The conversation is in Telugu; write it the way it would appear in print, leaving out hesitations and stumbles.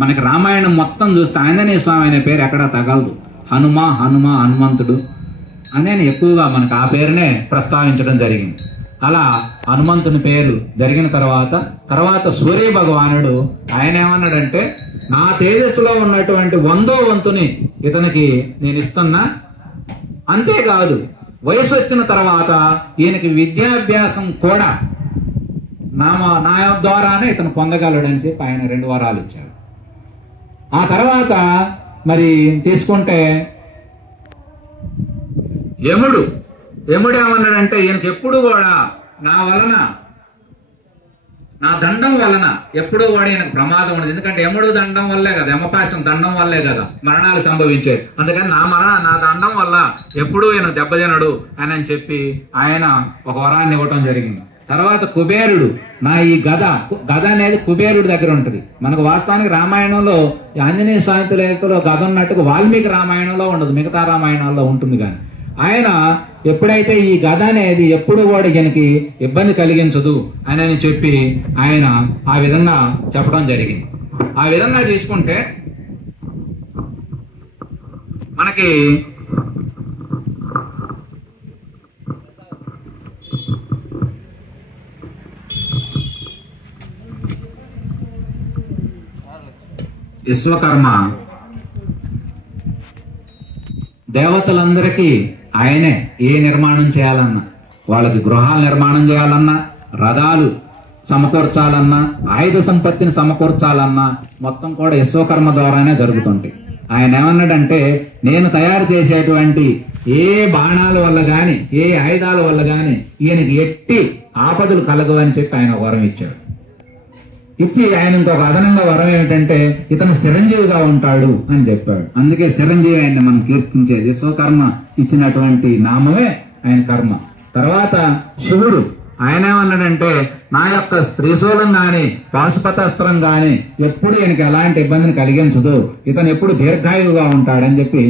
మనకి రామాయణం మొత్తం చూస్తే ఆంజనేయ స్వామి అనే పేరు ఎక్కడా తగలదు. హనుమంతుడు అనే ఎక్కువగా మనకు ఆ పేరునే ప్రస్తావించడం జరిగింది. అలా హనుమంతుని పేరు జరిగిన తర్వాత సూర్య భగవానుడు ఆయన ఏమన్నాడంటే, నా తేజస్సులో ఉన్నటువంటి 100వ వంతుని ఇతనికి నేను ఇస్తున్నా, అంతేకాదు వయసు వచ్చిన తర్వాత ఈయనకి విద్యాభ్యాసం కూడా నా ద్వారానే ఇతను పొందగలడని చెప్పి ఆయన 2 వరాలు ఇచ్చాడు. ఆ తర్వాత మరి తీసుకుంటే యముడు ఏమన్నాడంటే, ఈయనకి ఎప్పుడు కూడా నా దండం వలన ఎప్పుడూ కూడా ఈయనకు ప్రమాదం ఉండదు. ఎందుకంటే యముడు దండం వల్లే కదా, యమపాశం దండం వల్లే కదా మరణాలు సంభవించాయి. అందుకని నా దండం వల్ల ఎప్పుడూ ఈయన దెబ్బతినడు అని చెప్పి ఆయన ఒక వరాన్ని ఇవ్వటం జరిగింది. తర్వాత కుబేరుడు, నా ఈ గద అనేది కుబేరుడి దగ్గర ఉంటుంది. మనకు వాస్తవానికి రామాయణంలో ఆంజనేయ స్వామిలో గద ఉన్నట్టుగా వాల్మీకి రామాయణంలో ఉండదు, మిగతా రామాయణాల్లో ఉంటుంది. కానీ ఆయన ఎప్పుడైతే ఈ గద అనేది ఎప్పుడు కూడా ఈయనకి ఇబ్బంది కలిగించదు అని చెప్పి ఆయన ఆ విధంగా చెప్పడం జరిగింది. ఆ విధంగా తీసుకుంటే మనకి విశ్వకర్మ దేవతలందరికీ ఆయనే ఏ నిర్మాణం చేయాలన్నా, వాళ్ళకి గృహాలు నిర్మాణం చేయాలన్నా, రథాలు సమకూర్చాలన్నా, ఆయుధ సంపత్తిని సమకూర్చాలన్నా మొత్తం కూడా విశ్వకర్మ ద్వారానే జరుగుతుంటాయి. ఆయన ఏమన్నాడంటే, నేను తయారు చేసేటువంటి ఏ బాణాల వల్ల గాని ఏ ఆయుధాల వల్ల గాని ఈయనకి ఎట్టి ఆపదలు కలగవని చెప్పి ఆయన వరం ఇచ్చాడు. ఇచ్చి ఆయన ఇంకొక అదనంగా వరం ఏమిటంటే, ఇతను చిరంజీవిగా ఉంటాడు అని చెప్పాడు. అందుకే చిరంజీవి ఆయన్ని మనం కీర్తించేది. విశ్వకర్మ ఇచ్చినటువంటి నామమే ఆయన కర్మ. తర్వాత శివుడు ఆయన ఏమన్నాడంటే, నా యొక్క స్త్రీశూలం గాని పాశుపతాస్త్రం గాని ఎప్పుడు ఈయనకి ఎలాంటి ఇబ్బందిని కలిగించదు, ఇతను ఎప్పుడు దీర్ఘాయువుగా ఉంటాడని చెప్పి